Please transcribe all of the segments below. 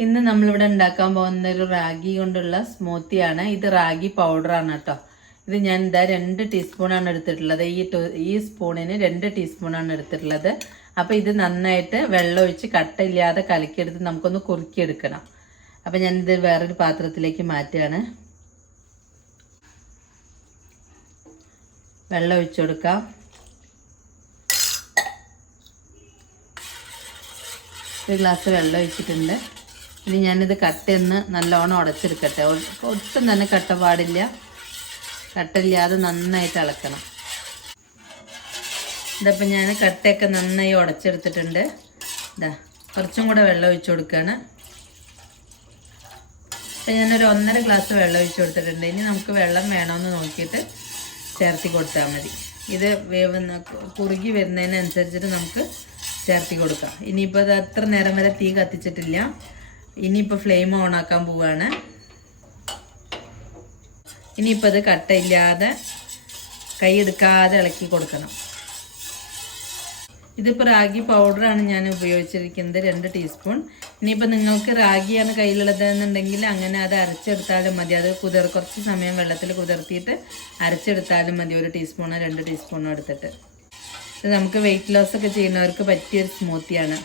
ഇന്ന് നമ്മളിവിടെ ഉണ്ടാക്കാൻ പോകുന്ന ഒരു റാഗി കൊണ്ടുള്ള സ്മൂത്തിയാണ്. ഇത് റാഗി പൗഡറാണ് കേട്ടോ. ഇത് ഞാൻ എന്താ രണ്ട് ടീസ്പൂണാണ് എടുത്തിട്ടുള്ളത്. ഈ ഈ സ്പൂണിന് രണ്ട് ടീസ്പൂണാണ് എടുത്തിട്ടുള്ളത്. അപ്പോൾ ഇത് നന്നായിട്ട് വെള്ളം ഒഴിച്ച് കട്ടയില്ലാതെ കലക്കിയെടുത്ത് നമുക്കൊന്ന് കുറുക്കിയെടുക്കണം. അപ്പോൾ ഞാനിത് വേറൊരു പാത്രത്തിലേക്ക് മാറ്റുകയാണ്. വെള്ളം ഒഴിച്ചു കൊടുക്കാം. ഒരു ഗ്ലാസ് വെള്ളം ഒഴിച്ചിട്ടുണ്ട്. ഇനി ഞാനിത് കട്ടയൊന്ന് നല്ലോണം ഉടച്ചെടുക്കട്ടെ. ഒട്ടും തന്നെ കട്ട പാടില്ല. കട്ടില്ലാതെ നന്നായിട്ട് ഇളക്കണം. ഇതപ്പം ഞാൻ കട്ടയൊക്കെ നന്നായി ഉടച്ചെടുത്തിട്ടുണ്ട്. ഇതാ കുറച്ചും കൂടെ വെള്ളം ഒഴിച്ചു കൊടുക്കുകയാണ് അപ്പം ഞാനൊരു ഒന്നര ഗ്ലാസ് വെള്ളം ഒഴിച്ചു കൊടുത്തിട്ടുണ്ട്. ഇനി നമുക്ക് വെള്ളം വേണമെന്ന് നോക്കിയിട്ട് ചേർത്തി കൊടുത്താൽ മതി. ഇത് വേവുന്ന കുറുകി വരുന്നതിനനുസരിച്ചിട്ട് നമുക്ക് ചേർത്തി കൊടുക്കാം. ഇനിയിപ്പോൾ അത് അത്ര നേരം വരെ തീ കത്തിച്ചിട്ടില്ല. ഇനിയിപ്പോൾ ഫ്ലെയിം ഓൺ ആക്കാൻ പോവുകയാണ് ഇനിയിപ്പോൾ ഇത് കട്ടയില്ലാതെ കൈ എടുക്കാതെ ഇളക്കി കൊടുക്കണം. ഇതിപ്പോൾ റാഗി പൗഡറാണ് ഞാൻ ഉപയോഗിച്ചിരിക്കുന്നത് രണ്ട് ടീസ്പൂൺ ഇനിയിപ്പോൾ നിങ്ങൾക്ക് റാഗിയാണ് കയ്യിലുള്ളതെന്നുണ്ടെങ്കിൽ അങ്ങനെ അത് അരച്ചെടുത്താലും മതി. അത് കുതിർ കുറച്ച് സമയം വെള്ളത്തിൽ കുതിർത്തിയിട്ട് അരച്ചെടുത്താലും മതി. ഒരു ടീസ്പൂണോ രണ്ട് ടീസ്പൂണോ എടുത്തിട്ട്. ഇത് നമുക്ക് വെയിറ്റ് ലോസ് ഒക്കെ ചെയ്യുന്നവർക്ക് പറ്റിയൊരു സ്മൂത്തിയാണ്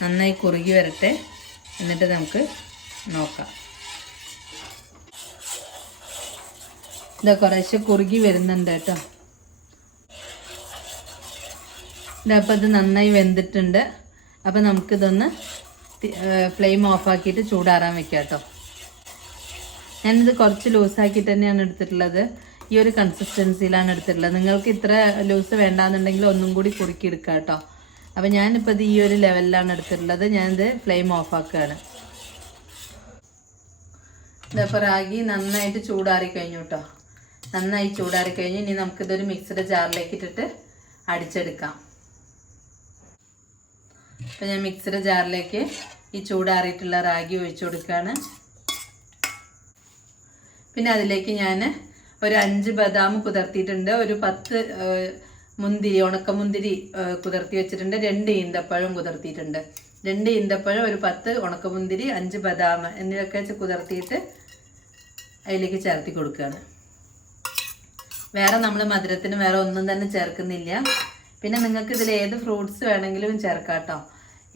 നന്നായി കുറുകി വരട്ടെ. എന്നിട്ട് നമുക്ക് നോക്കാം. ഇതാ കുറേശ്ശെ കുറുകി വരുന്നുണ്ട് കേട്ടോ. അപ്പോൾ ഇത് നന്നായി വെന്തിട്ടുണ്ട്. അപ്പോൾ നമുക്കിതൊന്ന് ഫ്ലെയിം ഓഫാക്കിയിട്ട് ചൂടാറാൻ വെക്കാം കേട്ടോ. ഞാനിത് കുറച്ച് ലൂസാക്കിയിട്ട് തന്നെയാണ് എടുത്തിട്ടുള്ളത്. ഈ ഒരു കൺസിസ്റ്റൻസിയിലാണ് എടുത്തിട്ടുള്ളത്. നിങ്ങൾക്ക് ഇത്ര ലൂസ് വേണ്ടാന്നുണ്ടെങ്കിൽ ഒന്നും കൂടി കുറുക്കി എടുക്കാം കേട്ടോ. അപ്പോൾ ഞാനിപ്പോൾ ഇത് ഈ ഒരു ലെവലിലാണ് എടുത്തിട്ടുള്ളത്. ഞാനിത് ഫ്ലെയിം ഓഫാക്കുകയാണ് ഇതപ്പോൾ റാഗി നന്നായിട്ട് ചൂടാറി കഴിഞ്ഞു കേട്ടോ നന്നായി ചൂടാറി കഴിഞ്ഞ് ഇനി നമുക്കിതൊരു മിക്സഡ് ജാറിലേക്ക് ഇട്ടിട്ട് അടിച്ചെടുക്കാം. അപ്പം ഞാൻ മിക്സഡ് ജാറിലേക്ക് ഈ ചൂടാറിയിട്ടുള്ള റാഗി ഒഴിച്ചു കൊടുക്കുകയാണ്. പിന്നെ അതിലേക്ക് ഞാൻ ഒരു അഞ്ച് ബദാം കുതിർത്തിയിട്ടുണ്ട്. ഒരു പത്ത് മുന്തിരി ഉണക്കമുന്തിരി കുതിർത്തി വെച്ചിട്ടുണ്ട്. രണ്ട് ഈന്തപ്പഴം കുതിർത്തിയിട്ടുണ്ട്. രണ്ട് ഈന്തപ്പഴം ഒരു പത്ത് ഉണക്കമുന്തിരി അഞ്ച് ബദാം എന്നിവയൊക്കെ വെച്ച് കുതിർത്തിയിട്ട് അതിലേക്ക് ചേർത്തി കൊടുക്കുകയാണ്. വേറെ നമ്മൾ മധുരത്തിന് വേറെ ഒന്നും തന്നെ ചേർക്കുന്നില്ല. പിന്നെ നിങ്ങൾക്ക് ഇതിൽ ഏത് ഫ്രൂട്ട്സ് വേണമെങ്കിലും ചേർക്കാം കേട്ടോ.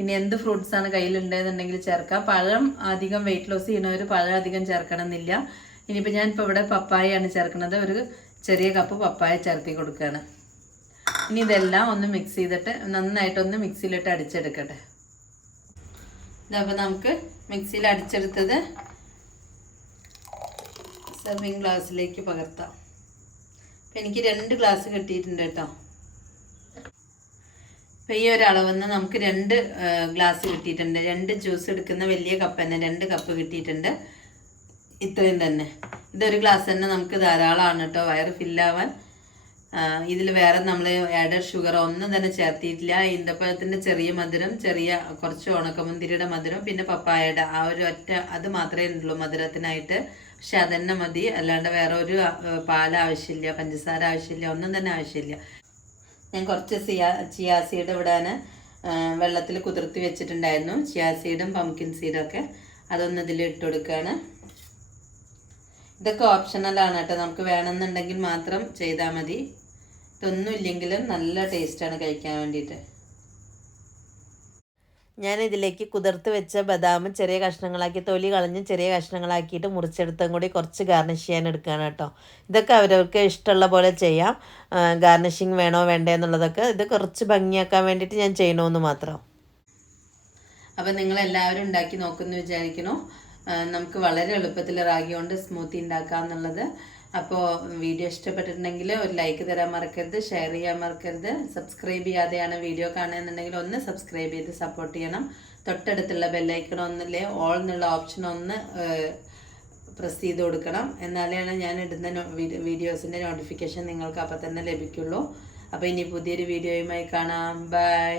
ഇനി എന്ത് ഫ്രൂട്ട്സ് ആണ് കയ്യിലുണ്ടെന്നുണ്ടെങ്കിൽ ചേർക്കാം. പഴം അധികം വെയിറ്റ് ലോസ് ചെയ്യുന്നവർ പഴം അധികം ചേർക്കണം എന്നില്ല ഇനിയിപ്പോൾ ഞാനിപ്പോൾ ഇവിടെ പപ്പായയാണ് ചേർക്കുന്നത്. ഒരു ചെറിയ കപ്പ് പപ്പായ ചേർത്തി കൊടുക്കുകയാണ്. ഇനി ഇതെല്ലാം ഒന്ന് മിക്സ് ചെയ്തിട്ട് നന്നായിട്ടൊന്ന് മിക്സിയിലിട്ട് അടിച്ചെടുക്കട്ടെ. ഇതപ്പോൾ നമുക്ക് മിക്സിയിൽ അടിച്ചെടുത്തത് സെർവിങ് ഗ്ലാസ്സിലേക്ക് പകർത്താം. അപ്പം എനിക്ക് രണ്ട് ഗ്ലാസ് കിട്ടിയിട്ടുണ്ട് കേട്ടോ. അപ്പം ഈ ഒരു അളവെന്ന് നമുക്ക് രണ്ട് ഗ്ലാസ് കിട്ടിയിട്ടുണ്ട്. രണ്ട് ജ്യൂസ് എടുക്കുന്ന വലിയ കപ്പ് തന്നെ രണ്ട് കപ്പ് കിട്ടിയിട്ടുണ്ട്. ഇത്രയും തന്നെ. ഇതൊരു ഗ്ലാസ് തന്നെ നമുക്ക് ധാരാളമാണ് കേട്ടോ. വയറ് ഫില്ലാവാൻ ഇതിൽ വേറെ നമ്മൾ ആഡഡ് ഷുഗർ ഒന്നും തന്നെ ചേർത്തിയിട്ടില്ല. ഈന്തപ്പഴത്തിന്റെ ചെറിയ മധുരം ചെറിയ കുറച്ച് ഉണക്കമുന്തിരിയുടെ മധുരം പിന്നെ പപ്പായയുടെ ആ ഒരു ഒറ്റ അത് മാത്രമേ ഉള്ളൂ മധുരത്തിനായിട്ട്. പക്ഷെ അതന്നെ മതി. അല്ലാണ്ട് വേറെ ഒരു പാൽ ആവശ്യമില്ല പഞ്ചസാര ആവശ്യമില്ല ഒന്നും തന്നെ ആവശ്യമില്ല. ഞാൻ കുറച്ച് സിയാ ചിയാ സീഡ് ഇവിടാൻ വെള്ളത്തിൽ കുതിർത്തി വെച്ചിട്ടുണ്ടായിരുന്നു. ചിയാ സീഡും പംകിൻ സീഡും ഒക്കെ അതൊന്ന് ഇതിൽ ഇട്ട് കൊടുക്കുകയാണ് ഇതൊക്കെ ഓപ്ഷണലാണ് കേട്ടോ. നമുക്ക് വേണമെന്നുണ്ടെങ്കിൽ മാത്രം ചെയ്താൽ മതി. ഇതൊന്നും ഇല്ലെങ്കിലും നല്ല ടേസ്റ്റാണ് കഴിക്കാൻ വേണ്ടിയിട്ട്. ഞാൻ ഇതിലേക്ക് കുതിർത്ത് വെച്ച ബദാം ചെറിയ കഷ്ണങ്ങളാക്കി തൊലി കളഞ്ഞ് ചെറിയ കഷ്ണങ്ങളാക്കിയിട്ട് മുറിച്ചെടുത്തും കൂടി കുറച്ച് ഗാർണിഷ് ചെയ്യാൻ എടുക്കുകയാണ് കേട്ടോ. ഇതൊക്കെ അവരവർക്ക് ഇഷ്ടമുള്ള പോലെ ചെയ്യാം. ഗാർണിഷിങ് വേണോ വേണ്ടേ എന്നുള്ളതൊക്കെ ഇത് കുറച്ച് ഭംഗിയാക്കാൻ വേണ്ടിയിട്ട് ഞാൻ ചെയ്യണമെന്ന് മാത്രം. അപ്പം നിങ്ങൾ എല്ലാവരും ഉണ്ടാക്കി നോക്കുമെന്ന് വിചാരിക്കണോ നമുക്ക് വളരെ എളുപ്പത്തിൽ റാഗി കൊണ്ട് സ്മൂത്തി ഉണ്ടാക്കാം എന്നുള്ളത് അപ്പോൾ വീഡിയോ ഇഷ്ടപ്പെട്ടിട്ടുണ്ടെങ്കിൽ ഒരു ലൈക്ക് തരാൻ മറക്കരുത് ഷെയർ ചെയ്യാൻ മറക്കരുത്. സബ്സ്ക്രൈബ് ചെയ്യാതെയാണ് വീഡിയോ കാണുന്നുണ്ടെങ്കിൽ ഒന്ന് സബ്സ്ക്രൈബ് ചെയ്ത് സപ്പോർട്ട് ചെയ്യണം. തൊട്ടടുത്തുള്ള ബെല്ലൈക്കൺ ഒന്നില്ലേ ഓൾ എന്നുള്ള ഓപ്ഷൻ ഒന്ന് പ്രസ് ചെയ്ത് കൊടുക്കണം. എന്നാലാണ് ഞാൻ ഇടുന്ന വീഡിയോസിന്റെ നോട്ടിഫിക്കേഷൻ നിങ്ങൾക്ക് അപ്പം തന്നെ ലഭിക്കുള്ളൂ. അപ്പോൾ ഇനി പുതിയൊരു വീഡിയോയുമായി കാണാം. ബൈ